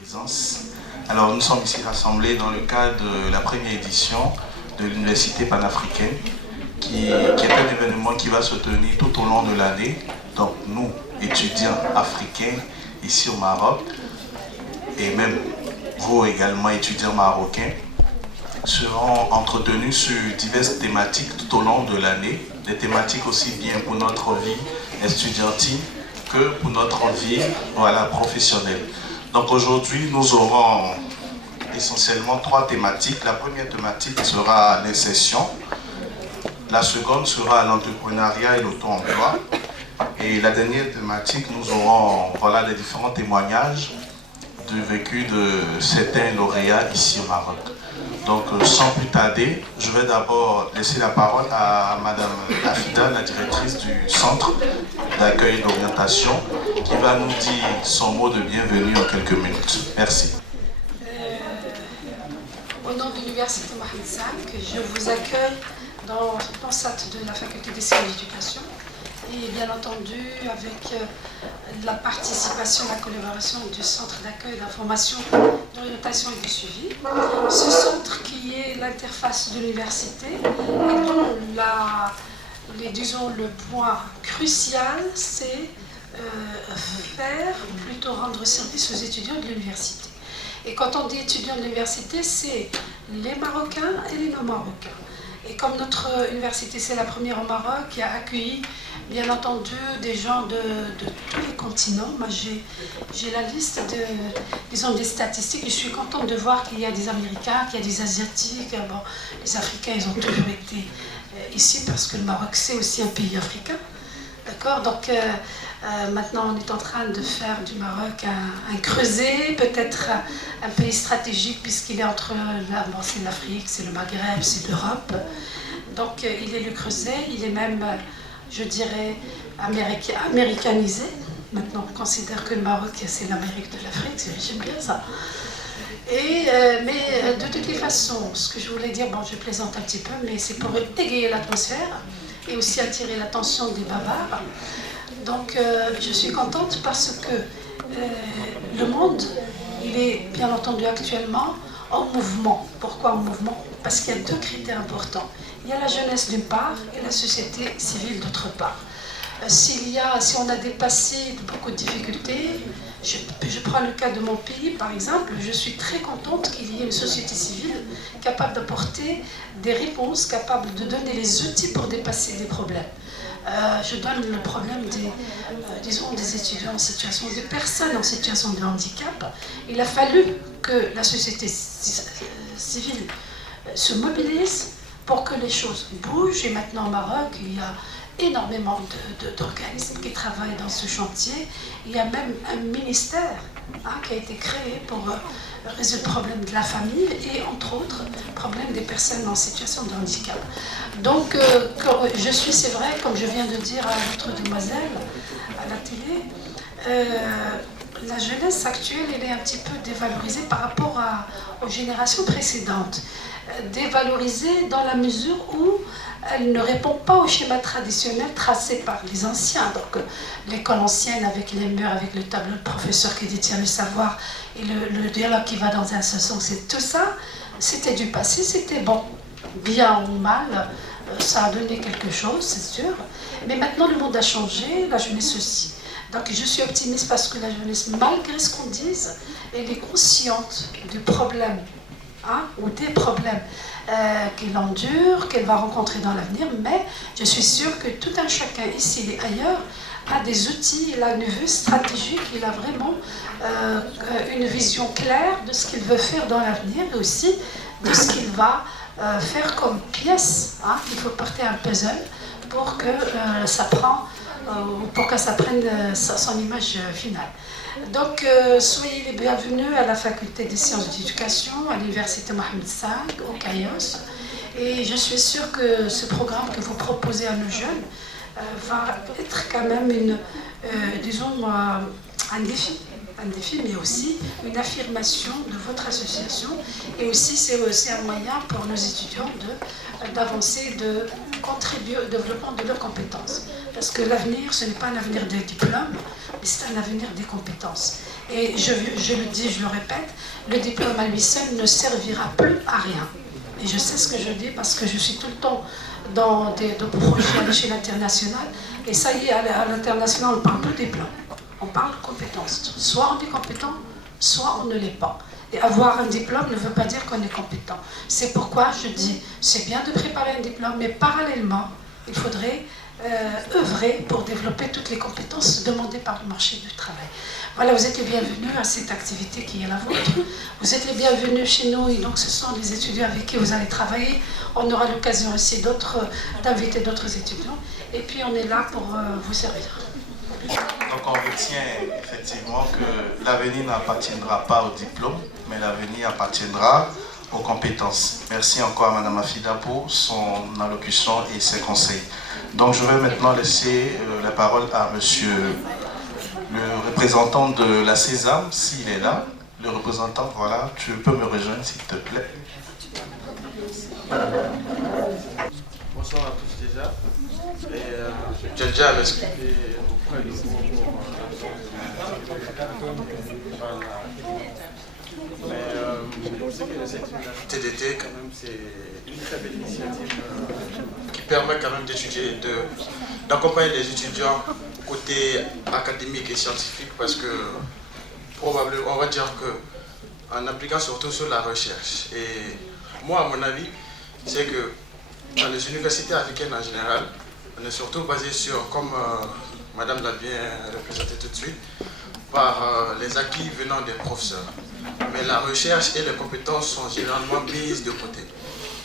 présence. Alors nous sommes ici rassemblés dans le cadre de la première édition de l'Université panafricaine qui est un événement qui va se tenir tout au long de l'année. Donc nous, étudiants africains ici au Maroc, et même vous également étudiants marocains, seront entretenus sur diverses thématiques tout au long de l'année, des thématiques aussi bien pour notre vie estudiantine que pour notre vie professionnelle. Donc aujourd'hui, nous aurons essentiellement 3 thématiques. La première thématique sera l'insertion, la seconde sera l'entrepreneuriat et l'auto-emploi, et la dernière thématique, nous aurons des différents témoignages du vécu de certains lauréats ici au Maroc. Donc sans plus tarder, je vais d'abord laisser la parole à Madame Afida, la directrice du centre d'accueil et d'orientation, qui va nous dire son mot de bienvenue en quelques minutes. Merci. Au nom de l'Université Mohamed V, je vous accueille dans l'enceinte de la faculté des sciences d'éducation et bien entendu avec la participation, la collaboration du centre d'accueil, d'information, d'orientation et de suivi. Ce centre qui est l'interface de l'université et dont le point crucial, c'est rendre service aux étudiants de l'université. Et quand on dit étudiants de l'université, c'est les Marocains et les non-Marocains. Et comme notre université, c'est la première au Maroc, qui a accueilli, bien entendu, des gens de tous les continents. Moi, j'ai la liste des statistiques. Je suis contente de voir qu'il y a des Américains, qu'il y a des Asiatiques. Bon, les Africains, ils ont toujours été ici parce que le Maroc, c'est aussi un pays africain. D'accord ? Donc, maintenant, on est en train de faire du Maroc un creuset, peut-être un pays stratégique, puisqu'il est entre c'est l'Afrique, c'est le Maghreb, c'est l'Europe. Donc, il est le creuset, il est même, je dirais, américanisé. Maintenant, on considère que le Maroc, c'est l'Amérique de l'Afrique, j'aime bien ça. Mais de toutes les façons, ce que je voulais dire, je plaisante un petit peu, mais c'est pour égayer l'atmosphère et aussi attirer l'attention des bavards. Donc je suis contente parce que le monde, il est bien entendu actuellement en mouvement. Pourquoi en mouvement? Parce qu'il y a 2 critères importants. Il y a la jeunesse d'une part et la société civile d'autre part. Si on a dépassé beaucoup de difficultés, je prends le cas de mon pays par exemple, je suis très contente qu'il y ait une société civile capable d'apporter des réponses, capable de donner les outils pour dépasser les problèmes. Je donne le problème des étudiants en situation, des personnes en situation de handicap. Il a fallu que la société civile se mobilise pour que les choses bougent. Et maintenant au Maroc, il y a énormément d'organismes qui travaillent dans ce chantier. Il y a même un ministère qui a été créé pour résoudre le problème de la famille et entre autres le problème des personnes en situation de handicap. Donc c'est vrai, comme je viens de dire à l'autre demoiselle à la télé, la jeunesse actuelle, elle est un petit peu dévalorisée par rapport aux générations précédentes. Dévalorisée dans la mesure où elle ne répond pas au schéma traditionnel tracé par les anciens. Donc l'école ancienne avec les murs, avec le tableau de professeur qui détient le savoir et le dialogue qui va dans un seul sens, tout ça, c'était du passé, c'était bon, bien ou mal, ça a donné quelque chose, c'est sûr. Mais maintenant le monde a changé, la jeunesse aussi. Donc je suis optimiste parce que la jeunesse, malgré ce qu'on dise, elle est consciente du problème, ou des problèmes qu'elle endure, qu'elle va rencontrer dans l'avenir, mais je suis sûre que tout un chacun ici et ailleurs a des outils, il a une vue stratégique, il a vraiment une vision claire de ce qu'il veut faire dans l'avenir et aussi de ce qu'il va faire comme pièce. Il faut porter un puzzle pour que ça prenne son image finale. Donc, soyez les bienvenus à la faculté des sciences d'éducation, à l'université Mohamed V, au CAIOS. Et je suis sûre que ce programme que vous proposez à nos jeunes va être quand même un défi, mais aussi une affirmation de votre association. Et aussi, c'est un moyen pour nos étudiants d'avancer, contribuer au développement de leurs compétences. Parce que l'avenir, ce n'est pas un avenir des diplômes, mais c'est un avenir des compétences. Et je le dis, je le répète, le diplôme à lui seul ne servira plus à rien. Et je sais ce que je dis parce que je suis tout le temps dans des projets à l'échelle internationale. Et ça y est, à l'international, on ne parle plus de diplôme, on parle de compétences. Soit on est compétent, soit on ne l'est pas. Et avoir un diplôme ne veut pas dire qu'on est compétent. C'est pourquoi je dis, c'est bien de préparer un diplôme, mais parallèlement, il faudrait œuvrer pour développer toutes les compétences demandées par le marché du travail. Voilà, vous êtes les bienvenus à cette activité qui est la vôtre. Vous êtes les bienvenus chez nous, et donc ce sont les étudiants avec qui vous allez travailler. On aura l'occasion aussi d'inviter d'autres étudiants. Et puis on est là pour vous servir. Donc on retient effectivement que l'avenir n'appartiendra pas au diplôme, mais l'avenir appartiendra aux compétences. Merci encore à Mme Afida pour son allocution et ses conseils. Donc je vais maintenant laisser la parole à monsieur le représentant de la Sésame, s'il est là. Le représentant, voilà, tu peux me rejoindre s'il te plaît. Bonsoir à tous déjà. J'ai déjà expliqué auprès de vous mais ce que cette université d'été, quand même, c'est une très belle initiative qui permet quand même d'étudier, d'accompagner les étudiants côté académique et scientifique, parce que probablement, on va dire que en appliquant surtout sur la recherche. Et moi, à mon avis, c'est que dans les universités africaines en général, on est surtout basé sur, comme Madame l'a bien représenté tout de suite, par les acquis venant des professeurs. Mais la recherche et les compétences sont généralement mises de côté.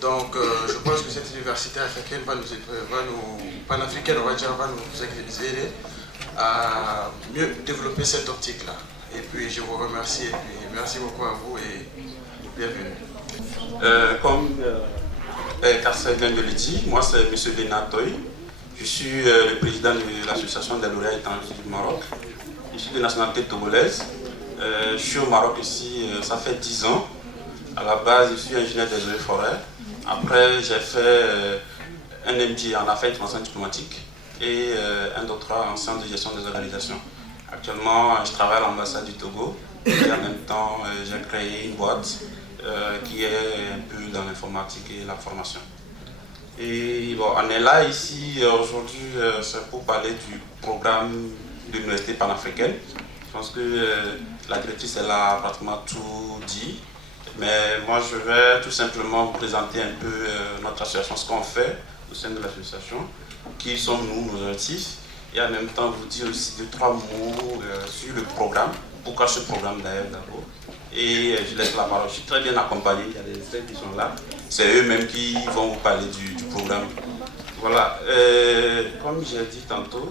Donc je pense que cette université africaine panafricaine, on va dire, va nous aider à mieux développer cette optique-là. Et puis je vous remercie, et puis merci beaucoup à vous et bienvenue. Comme Kassel vient de le dire, moi c'est M. Benatoy. Je suis le président de l'association des lauréats étrangers du Maroc. Je suis de nationalité togolaise. Je suis au Maroc ici, ça fait 10 ans. À la base, je suis ingénieur des eaux et forêts. Après, j'ai fait un MBA en affaires internationales diplomatiques et un doctorat en sciences de gestion des organisations. Actuellement, je travaille à l'ambassade du Togo et en même temps, j'ai créé une boîte qui est un peu dans l'informatique et la formation. Et bon, on est là ici aujourd'hui, c'est pour parler du programme de l'université panafricaine. Je pense que la directrice elle a pratiquement tout dit, mais moi je vais tout simplement vous présenter un peu notre association, ce qu'on fait au sein de l'association, qui sommes-nous, nos objectifs, et en même temps vous dire aussi 2-3 mots sur le programme, pourquoi ce programme d'ailleurs d'abord. Et je laisse la parole, je suis très bien accompagné, il y a des experts qui sont là, c'est eux-mêmes qui vont vous parler du programme. Voilà, comme j'ai dit tantôt,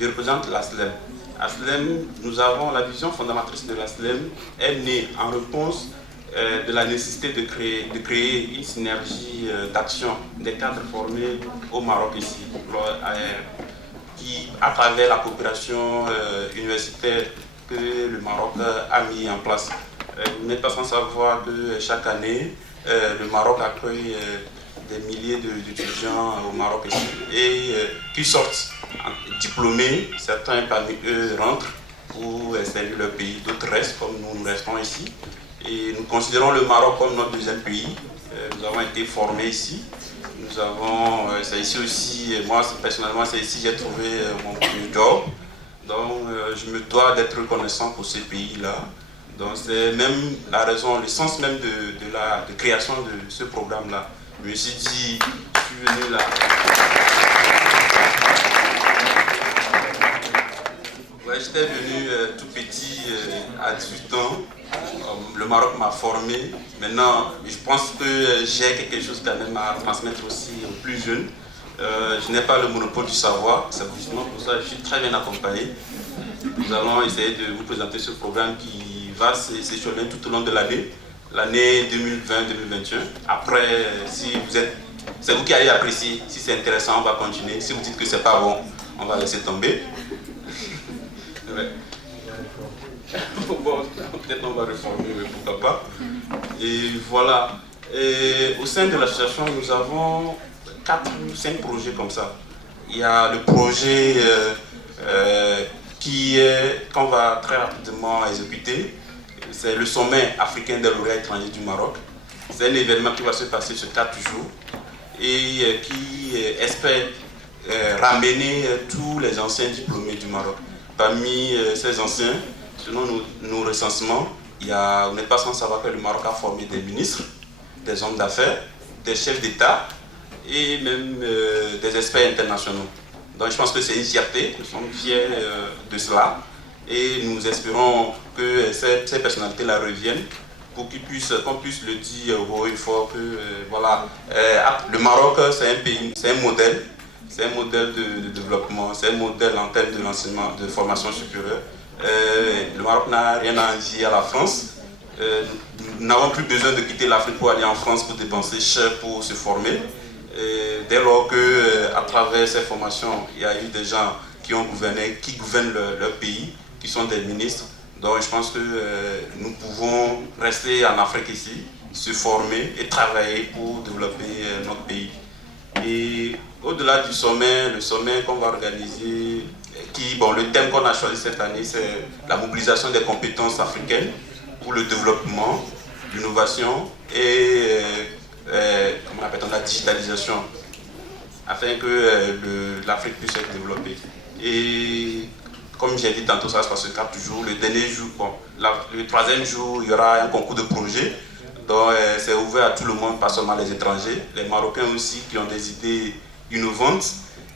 je représente l'ASLEM. ASLEM, nous avons la vision fondatrice de l'ASLEM, est née en réponse de la nécessité de créer une synergie d'action des cadres formés au Maroc ici, qui, à travers la coopération universitaire que le Maroc a mis en place. Vous n'êtes pas sans savoir que chaque année, le Maroc accueille des milliers d'étudiants au Maroc ici et qui sortent diplômés, certains parmi eux rentrent pour servir leur pays, d'autres restent comme nous restons ici. Et nous considérons le Maroc comme notre deuxième pays. Nous avons été formés ici. Nous avons, c'est ici aussi, moi personnellement, c'est ici que j'ai trouvé mon premier job. Donc je me dois d'être reconnaissant pour ce pays-là. Donc c'est même la raison, le sens même de la création de ce programme-là. Je me suis dit, je suis venu là. Ouais, j'étais venu tout petit, à 18 ans. Le Maroc m'a formé. Maintenant, je pense que j'ai quelque chose quand même à transmettre aussi aux plus jeunes. Je n'ai pas le monopole du savoir, c'est justement pour ça que je suis très bien accompagné. Nous allons essayer de vous présenter ce programme qui va s'échelonner tout au long de l'année, l'année 2020-2021. Après, si vous êtes, c'est vous qui allez apprécier. Si c'est intéressant, on va continuer. Si vous dites que c'est pas bon, on va laisser tomber. Ouais. Bon, peut-être on va réformer, mais pourquoi pas. Et voilà. Et au sein de l'association, nous avons 4 ou 5 projets comme ça. Il y a le projet qu'on va très rapidement exécuter. C'est le sommet africain des lauréats étrangers du Maroc. C'est un événement qui va se passer sur 4 jours et qui espère ramener tous les anciens diplômés du Maroc. Parmi ces anciens, selon nos recensements, vous n'êtes pas sans savoir que le Maroc a formé des ministres, des hommes d'affaires, des chefs d'État et même des experts internationaux. Donc je pense que c'est une fierté, nous sommes fiers de cela et nous espérons que ces personnalités-là reviennent pour qu'on puisse le dire haut et fort que voilà, le Maroc c'est un pays, c'est un modèle de développement, c'est un modèle en termes de l'enseignement, de formation supérieure. Le Maroc n'a rien à envier à la France. Nous n'avons plus besoin de quitter l'Afrique pour aller en France pour dépenser cher pour se former. Dès lors que, à travers ces formations, il y a eu des gens qui gouvernent leur pays, qui sont des ministres. Donc je pense que nous pouvons rester en Afrique ici, se former et travailler pour développer notre pays. Et au-delà du sommet, le sommet qu'on va organiser, le thème qu'on a choisi cette année, c'est la mobilisation des compétences africaines pour le développement, l'innovation et la digitalisation, afin que l'Afrique puisse être développée. Et comme j'ai dit tantôt, ça va se passer 4 jours. Le dernier jour, le 3e jour, il y aura un concours de projets. Donc c'est ouvert à tout le monde, pas seulement les étrangers, les Marocains aussi qui ont des idées innovantes,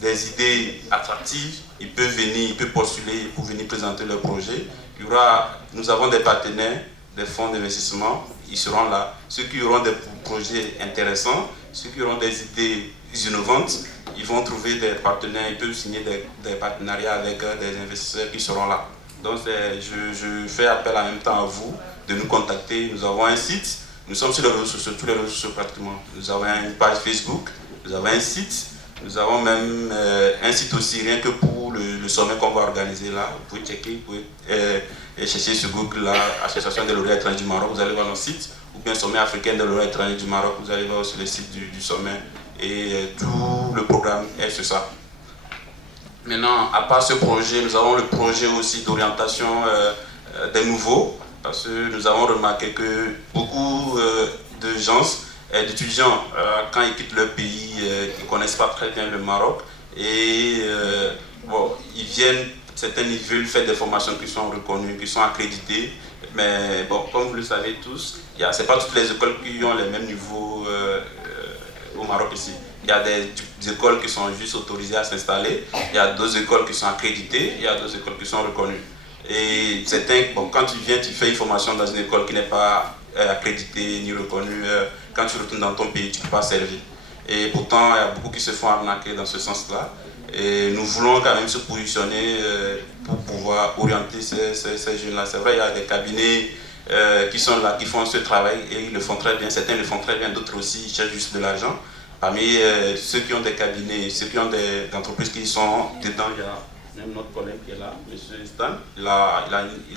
des idées attractives. Ils peuvent venir, ils peuvent postuler pour venir présenter leurs projets. Nous avons des partenaires, des fonds d'investissement, ils seront là. Ceux qui auront des projets intéressants, ceux qui auront des idées innovantes, ils vont trouver des partenaires, ils peuvent signer des partenariats avec des investisseurs qui seront là. Donc je fais appel en même temps à vous de nous contacter. Nous avons un site, nous sommes sur les réseaux sociaux, tous les réseaux sociaux pratiquement. Nous avons une page Facebook, nous avons un site, nous avons même un site aussi, rien que pour le sommet qu'on va organiser là. Vous pouvez checker, vous pouvez chercher sur Google là, Association des lauréats étrangers du Maroc, vous allez voir notre site, ou bien Sommet africain des lauréats étrangers du Maroc, vous allez voir sur le site du sommet. Et tout le programme est sur ça. Maintenant, à part ce projet, nous avons le projet aussi d'orientation des nouveaux, parce que nous avons remarqué que beaucoup de gens, d'étudiants, quand ils quittent leur pays, ils ne connaissent pas très bien le Maroc, et ils viennent, certains ils veulent faire des formations qui sont reconnues, qui sont accréditées, mais bon, comme vous le savez tous, ce n'est pas toutes les écoles qui ont les mêmes niveaux au Maroc ici. Il y a des écoles qui sont juste autorisées à s'installer, il y a d'autres écoles qui sont accréditées, il y a d'autres écoles qui sont reconnues. Et certains, quand tu viens, tu fais une formation dans une école qui n'est pas accréditée ni reconnue, quand tu retournes dans ton pays, tu ne peux pas servir. Et pourtant, il y a beaucoup qui se font arnaquer dans ce sens-là. Et nous voulons quand même se positionner pour pouvoir orienter ces jeunes-là. C'est vrai, il y a des cabinets qui sont là, qui font ce travail et ils le font très bien. Certains le font très bien, d'autres aussi, ils cherchent juste de l'argent. Parmi ceux qui ont des cabinets, ceux qui ont des entreprises qui sont dedans, il y a même notre collègue qui est là, M. Stan. Il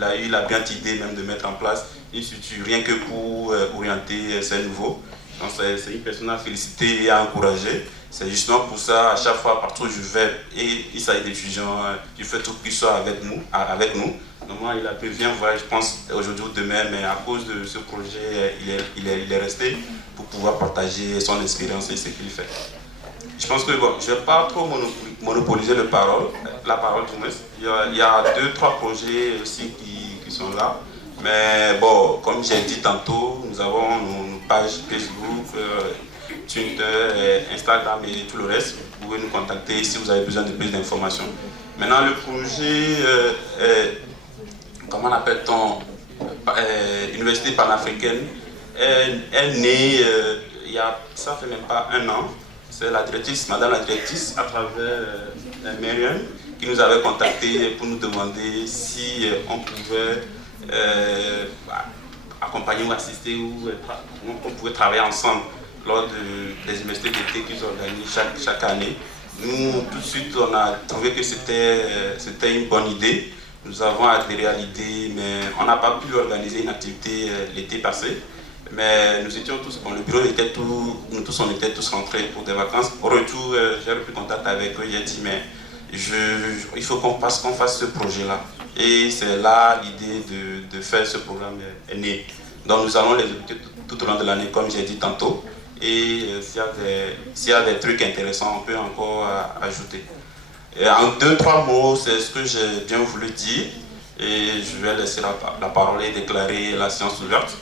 a eu la brillante idée même de mettre en place une structure rien que pour orienter ces nouveaux. Donc c'est une personne à féliciter et à encourager. C'est justement pour ça, à chaque fois, partout où je vais, et il s'agit d'étudiants, je fais tout qu'il soit avec nous. Normalement, il a pu venir voir, je pense, aujourd'hui ou demain, mais à cause de ce projet, il est resté pour pouvoir partager son expérience et ce qu'il fait. Je pense que je ne vais pas trop monopoliser la parole du moins. Il y a 2-3 projets aussi qui sont là. Mais bon, comme j'ai dit tantôt, nous avons nos pages Facebook, Twitter, Instagram et tout le reste. Vous pouvez nous contacter si vous avez besoin de plus d'informations. Maintenant, le projet, comment appelle-t-on, Université panafricaine, est né, ça fait même pas 1 an. C'est la directrice, madame la directrice, à travers Myriam, qui nous avait contacté pour nous demander si on pouvait accompagner ou assister ou on pouvait travailler ensemble lors des universités d'été qu'ils organisent chaque année. Nous, tout de suite, on a trouvé que c'était une bonne idée. Nous avons adhéré à l'idée, mais on n'a pas pu organiser une activité l'été passé. Mais nous étions tous, bon, le bureau était tout, nous tous on était tous rentrés pour des vacances. Au retour, j'ai repris contact avec eux, j'ai dit mais il faut qu'on fasse ce projet-là. Et c'est là l'idée de faire ce programme est née. Donc nous allons les écouter tout au long de l'année, comme j'ai dit tantôt. Et s'il y a des trucs intéressants, on peut encore ajouter. Et en 2-3 mots, c'est ce que j'ai bien voulu dire. Et je vais laisser la parole et déclarer la séance ouverte.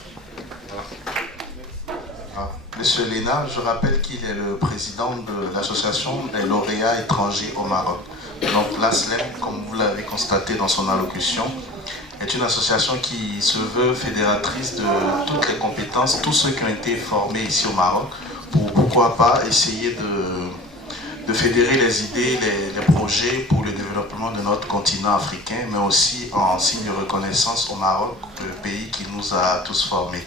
Voilà. Monsieur Léna, je rappelle qu'il est le président de l'association des lauréats étrangers au Maroc. Donc l'ASLEM, comme vous l'avez constaté dans son allocution, est une association qui se veut fédératrice de toutes les compétences, tous ceux qui ont été formés ici au Maroc, pour pourquoi pas essayer de fédérer les idées, les projets pour le développement de notre continent africain, mais aussi en signe de reconnaissance au Maroc, le pays qui nous a tous formés.